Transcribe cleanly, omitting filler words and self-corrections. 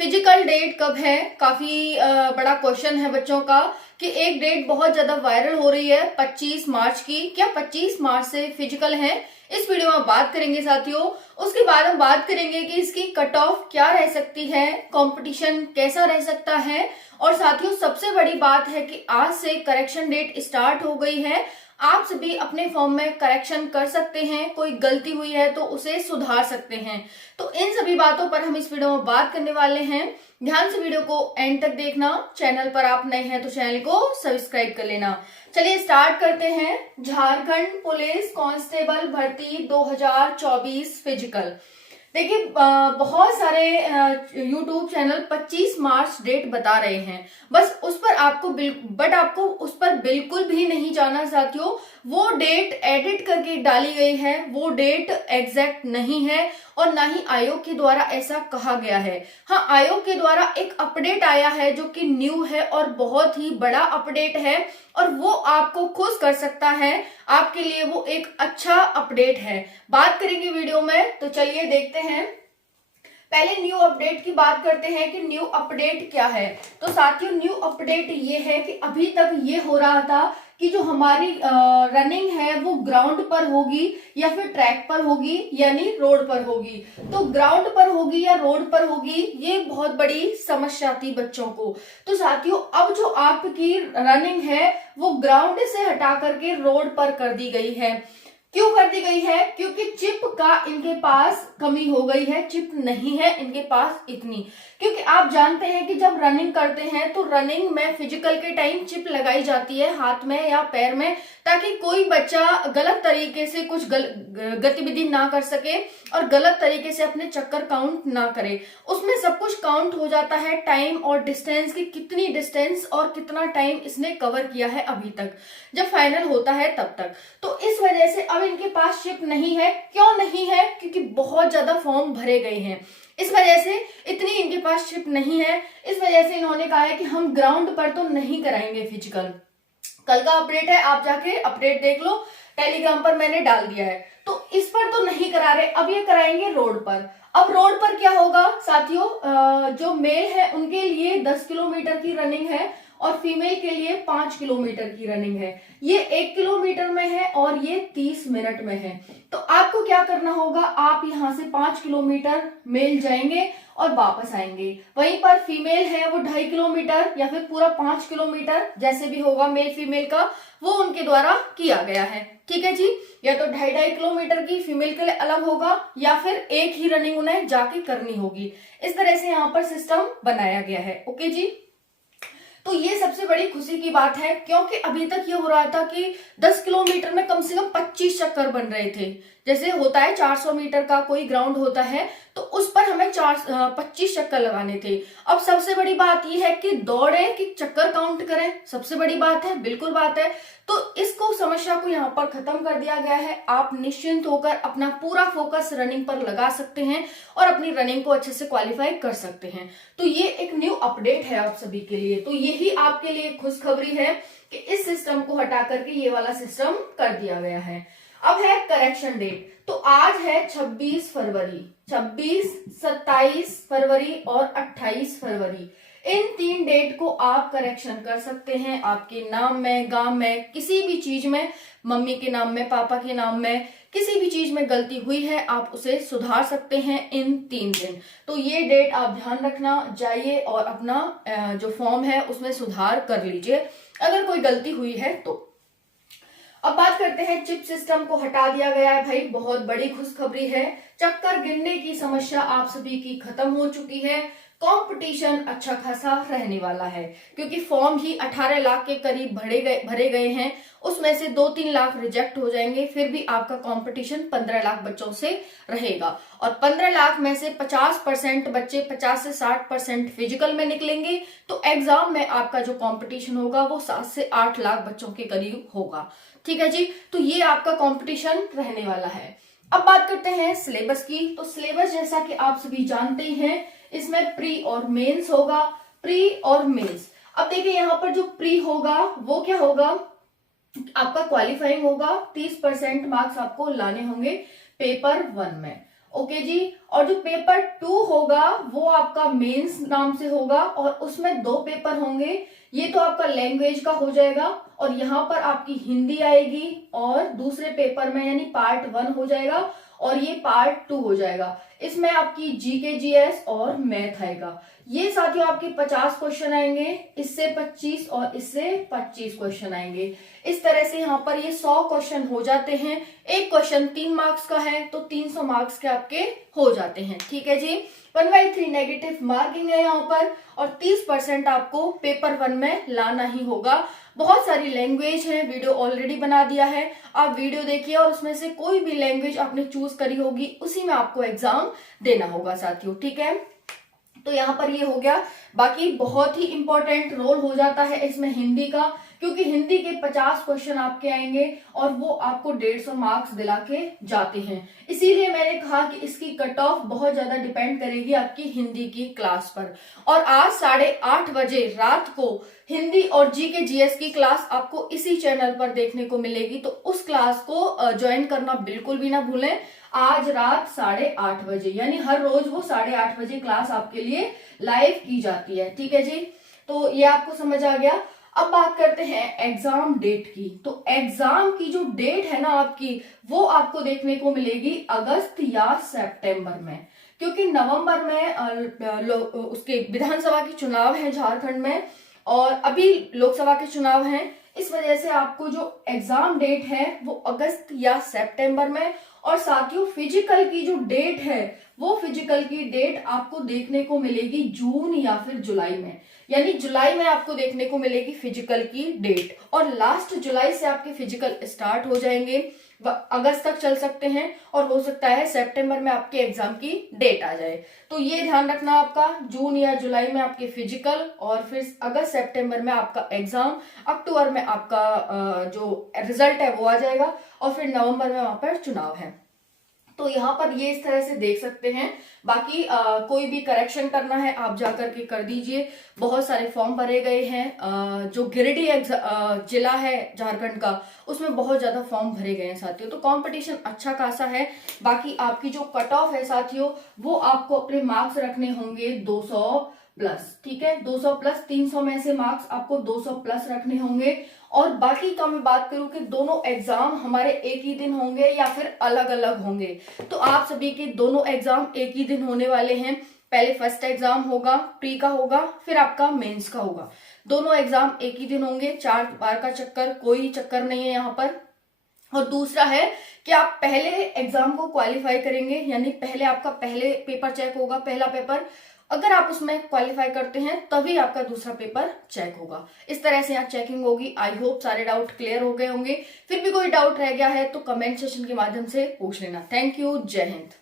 Physical date कब है? काफी बड़ा क्वेश्चन है बच्चों का कि एक डेट बहुत ज्यादा वायरल हो रही है 25 मार्च की। क्या 25 मार्च से फिजिकल है? इस वीडियो में बात करेंगे साथियों। उसके बाद हम बात करेंगे कि इसकी कट ऑफ क्या रह सकती है, कंपटीशन कैसा रह सकता है, और साथियों सबसे बड़ी बात है कि आज से करेक्शन डेट स्टार्ट हो गई है। आप सभी अपने फॉर्म में करेक्शन कर सकते हैं, कोई गलती हुई है तो उसे सुधार सकते हैं। तो इन सभी बातों पर हम इस वीडियो में बात करने वाले हैं। ध्यान से वीडियो को एंड तक देखना। चैनल पर आप नए हैं तो चैनल को सब्सक्राइब कर लेना। चलिए स्टार्ट करते हैं। झारखंड पुलिस कांस्टेबल भर्ती 2024 फिजिकल। देखिए बहुत सारे यूट्यूब चैनल 25 मार्च डेट बता रहे हैं, बस उस पर आपको उस पर बिल्कुल भी नहीं जाना साथियों। वो डेट एडिट करके डाली गई है, वो डेट एग्जैक्ट नहीं है और ना ही आयोग के द्वारा ऐसा कहा गया है। हाँ, आयोग के द्वारा एक अपडेट आया है जो कि न्यू है और बहुत ही बड़ा अपडेट है और वो आपको खुश कर सकता है। आपके लिए वो एक अच्छा अपडेट है। बात करेंगे वीडियो में, तो चलिए देखते हैं। पहले न्यू अपडेट की बात करते हैं कि न्यू अपडेट क्या है। तो साथियों न्यू अपडेट ये है कि अभी तक ये हो रहा था कि जो हमारी रनिंग है वो ग्राउंड पर होगी या फिर ट्रैक पर होगी, यानी रोड पर होगी। तो ग्राउंड पर होगी या रोड पर होगी, ये बहुत बड़ी समस्या थी बच्चों को। तो साथियों अब जो आपकी रनिंग है वो ग्राउंड से हटा करके रोड पर कर दी गई है। क्यों कर दी गई है? क्योंकि चिप का इनके पास कमी हो गई है, चिप नहीं है इनके पास इतनी। क्योंकि आप जानते हैं कि जब रनिंग करते हैं तो रनिंग में फिजिकल के टाइम चिप लगाई जाती है हाथ में या पैर में, ताकि कोई बच्चा गलत तरीके से कुछ गतिविधि ना कर सके और गलत तरीके से अपने चक्कर काउंट ना करे। उसमें सब कुछ काउंट हो जाता है, टाइम और डिस्टेंस की, कितनी डिस्टेंस और कितना टाइम इसने कवर किया है अभी तक, जब फाइनल होता है तब तक। तो इस वजह से अब इनके पास चिप नहीं है। क्यों नहीं है? क्योंकि बहुत ज्यादा फॉर्म भरे गए हैं, इस वजह से इतनी इनके पास चिप नहीं है। इस वजह से इन्होंने कहा है कि हम ग्राउंड पर तो नहीं कराएंगे फिजिकल। कल का अपडेट है, आप जाके अपडेट देख लो, टेलीग्राम पर मैंने डाल दिया है। तो इस पर तो नहीं करा रहे, अब ये कराएंगे रोड पर। अब रोड पर क्या होगा साथियों, जो मेल है उनके लिए 10 किलोमीटर की रनिंग है और फीमेल के लिए 5 किलोमीटर की रनिंग है। ये 1 किलोमीटर में है और ये 30 मिनट में है। तो आपको क्या करना होगा, आप यहाँ से 5 किलोमीटर मेल जाएंगे और वापस आएंगे। वहीं पर फीमेल है वो 2.5 किलोमीटर या फिर पूरा 5 किलोमीटर, जैसे भी होगा मेल फीमेल का, वो उनके द्वारा किया गया है। ठीक है जी, या तो 2.5 किलोमीटर की फीमेल के लिए अलग होगा या फिर एक ही रनिंग उन्हें जाके करनी होगी। इस तरह से यहाँ पर सिस्टम बनाया गया है। ओके जी, तो ये सबसे बड़ी खुशी की बात है, क्योंकि अभी तक ये हो रहा था कि 10 किलोमीटर में कम से कम 25 चक्कर बन रहे थे। जैसे होता है 400 मीटर का कोई ग्राउंड होता है तो उस पर हमें 25 चक्कर लगाने थे। अब सबसे बड़ी बात यह है कि दौड़े कि चक्कर काउंट करें, सबसे बड़ी बात है, बिल्कुल बात है। तो इसको समस्या को यहाँ पर खत्म कर दिया गया है। आप निश्चिंत होकर अपना पूरा फोकस रनिंग पर लगा सकते हैं और अपनी रनिंग को अच्छे से क्वालिफाई कर सकते हैं। तो ये एक न्यू अपडेट है आप सभी के लिए। तो यही आपके लिए खुशखबरी है कि इस सिस्टम को हटा करके ये वाला सिस्टम कर दिया गया है। अब है करेक्शन डेट। तो आज है 26 फरवरी, 26, 27 फरवरी और 28 फरवरी। इन 3 डेट को आप करेक्शन कर सकते हैं। आपके नाम में, गांव में, किसी भी चीज में, मम्मी के नाम में, पापा के नाम में, किसी भी चीज में गलती हुई है आप उसे सुधार सकते हैं इन 3 दिन। तो ये डेट आप ध्यान रखना, जाइए और अपना जो फॉर्म है उसमें सुधार कर लीजिए अगर कोई गलती हुई है तो। अब बात करते हैं, चिप सिस्टम को हटा दिया गया है भाई, बहुत बड़ी खुशखबरी है। चक्कर गिनने की समस्या आप सभी की खत्म हो चुकी है। कंपटीशन अच्छा खासा रहने वाला है, क्योंकि फॉर्म ही 18 लाख के करीब भरे गए हैं। उसमें से 2-3 लाख रिजेक्ट हो जाएंगे, फिर भी आपका कंपटीशन 15 लाख बच्चों से रहेगा। और 15 लाख में से 50% बच्चे, 50 से 60% फिजिकल में निकलेंगे। तो एग्जाम में आपका जो कंपटीशन होगा वो 7 से 8 लाख बच्चों के करीब होगा। ठीक है जी, तो ये आपका कंपटीशन रहने वाला है। अब बात करते हैं सिलेबस की। तो सिलेबस जैसा कि आप सभी जानते हैं, इसमें प्री और मेंस होगा, प्री और मेंस। अब देखिए यहाँ पर जो प्री होगा वो क्या होगा, आपका क्वालिफाइंग होगा, 30% मार्क्स आपको लाने होंगे पेपर 1 में। ओके जी। और जो पेपर 2 होगा वो आपका मेंस नाम से होगा और उसमें 2 पेपर होंगे। ये तो आपका लैंग्वेज का हो जाएगा और यहाँ पर आपकी हिंदी आएगी और दूसरे पेपर में यानी पार्ट 1 हो जाएगा और ये पार्ट 2 हो जाएगा। इसमें आपकी जीके जीएस और मैथ आएगा। ये साथियों आपके 50 क्वेश्चन आएंगे, इससे 25 और इससे 25 क्वेश्चन आएंगे। इस तरह से यहाँ पर ये 100 क्वेश्चन हो जाते हैं। एक क्वेश्चन 3 मार्क्स का है तो 300 मार्क्स के आपके हो जाते हैं। ठीक है जी। 1/3 नेगेटिव मार्किंग है यहाँ पर और 30% आपको पेपर 1 में लाना ही होगा। बहुत सारी लैंग्वेज है, वीडियो ऑलरेडी बना दिया है, आप वीडियो देखिए और उसमें से कोई भी लैंग्वेज आपने चूज करी होगी उसी में आपको एग्जाम देना होगा साथियों। ठीक है, तो यहाँ पर ये हो गया। बाकी बहुत ही इंपॉर्टेंट रोल हो जाता है इसमें हिंदी का, क्योंकि हिंदी के 50 क्वेश्चन आपके आएंगे और वो आपको 150 मार्क्स दिला के जाते हैं। इसीलिए मैंने कहा कि इसकी कट ऑफ बहुत ज्यादा डिपेंड करेगी आपकी हिंदी की क्लास पर। और आज 8:30 बजे रात को हिंदी और जीके जीएस की क्लास आपको इसी चैनल पर देखने को मिलेगी, तो उस क्लास को ज्वाइन करना बिल्कुल भी ना भूलें। आज रात 8:30 बजे, यानी हर रोज वो 8:30 बजे क्लास आपके लिए लाइव की जाती है। ठीक है जी, तो ये आपको समझ आ गया। अब बात करते हैं एग्जाम डेट की। तो एग्जाम की जो डेट है ना आपकी, वो आपको देखने को मिलेगी अगस्त या सितंबर में, क्योंकि नवंबर में उसके विधानसभा के चुनाव है झारखंड में और अभी लोकसभा के चुनाव हैं। इस वजह से आपको जो एग्जाम डेट है वो अगस्त या सितंबर में, और साथियों फिजिकल की जो डेट है वो फिजिकल की डेट आपको देखने को मिलेगी जून या फिर जुलाई में, यानी जुलाई में आपको देखने को मिलेगी फिजिकल की डेट। और लास्ट जुलाई से आपके फिजिकल स्टार्ट हो जाएंगे, अगस्त तक चल सकते हैं और हो सकता है सितंबर में आपके एग्जाम की डेट आ जाए। तो ये ध्यान रखना आपका, जून या जुलाई में आपके फिजिकल और फिर अगस्त सितंबर में आपका एग्जाम, अक्टूबर में आपका जो रिजल्ट है वो आ जाएगा और फिर नवंबर में वहां पर चुनाव है। तो यहाँ पर ये इस तरह से देख सकते हैं। बाकी कोई भी करेक्शन करना है आप जाकर के कर दीजिए। बहुत सारे फॉर्म भरे गए हैं। जो गिरिडीह जिला है झारखंड का, उसमें बहुत ज्यादा फॉर्म भरे गए हैं साथियों, तो कंपटीशन अच्छा खासा है। बाकी आपकी जो कट ऑफ है साथियों, वो आपको अपने मार्क्स रखने होंगे 200 प्लस। ठीक है, 200 प्लस, 300 में से मार्क्स आपको 200 प्लस रखने होंगे। और बाकी का मैं बात करूं कि दोनों एग्जाम हमारे एक ही दिन होंगे या फिर अलग अलग होंगे, तो आप सभी के दोनों एग्जाम एक ही दिन होने वाले हैं। पहले फर्स्ट एग्जाम होगा, प्री का होगा, फिर आपका मेंस का होगा। दोनों एग्जाम एक ही दिन होंगे, 4 बार का चक्कर, कोई चक्कर नहीं है यहाँ पर। और दूसरा है कि आप पहले एग्जाम को क्वालिफाई करेंगे, यानी पहले आपका पहले पेपर चेक होगा, पहला पेपर। अगर आप उसमें क्वालिफाई करते हैं तभी आपका दूसरा पेपर चेक होगा। इस तरह से यहाँ चेकिंग होगी। आई होप सारे डाउट क्लियर हो गए होंगे। फिर भी कोई डाउट रह गया है तो कमेंट सेशन के माध्यम से पूछ लेना। थैंक यू, जय हिंद।